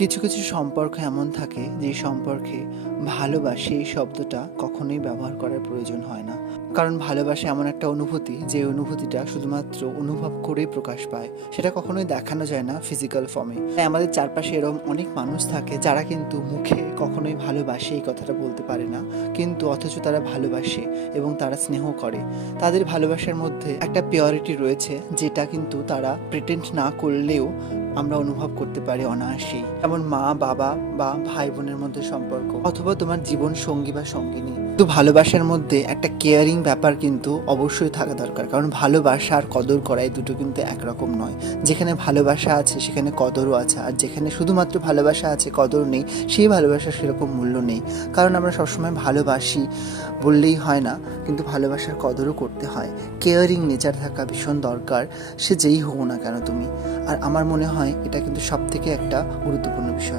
কিছু কিছু সম্পর্ক এমন থাকে যে সম্পর্কে ভালোবাসি এই শব্দটা কখনোই ব্যবহার করার প্রয়োজন হয় না। কারণ ভালোবাসা এমন একটা অনুভূতি, যে অনুভূতিটা শুধুমাত্র অনুভব করেই প্রকাশ পায়, সেটা কখনোই দেখানো যায় না ফিজিক্যাল ফর্মে। তাই আমাদের চারপাশে এরকম অনেক মানুষ থাকে যারা কিন্তু মুখে কখনোই ভালোবাসে এই কথাটা বলতে পারে না, কিন্তু অথচ তারা ভালোবাসে এবং তারা স্নেহ করে। তাদের ভালোবাসার মধ্যে একটা পিওরিটি রয়েছে, যেটা কিন্তু তারা প্রিটেন্ড না করলেও আমরা অনুভব করতে পারি অনায়াসেই। যেমন মা বাবা বা ভাই বোনের মধ্যে সম্পর্ক, অথবা তোমার জীবন সঙ্গী বা সঙ্গিনী। তো ভালোবাসার মধ্যে একটা কেয়ারিং ব্যাপার কিন্তু অবশ্যই থাকা দরকার, কারণ ভালোবাসা আর কদর করা এই দুটো কিন্তু একরকম নয়। যেখানে ভালোবাসা আছে সেখানে কদরও আছে, আর যেখানে শুধুমাত্র ভালোবাসা আছে কদর নেই, সেই ভালোবাসার সেরকম মূল্য নেই। কারণ আমরা সবসময় ভালোবাসি বললেই হয় না, কিন্তু ভালোবাসার কদরও করতে হয়। কেয়ারিং নেচার থাকা ভীষণ দরকার, সে যেই হোক না কেন তুমি। আর আমার মনে হয় এটা কিন্তু সব থেকে একটা গুরুত্বপূর্ণ বিষয়।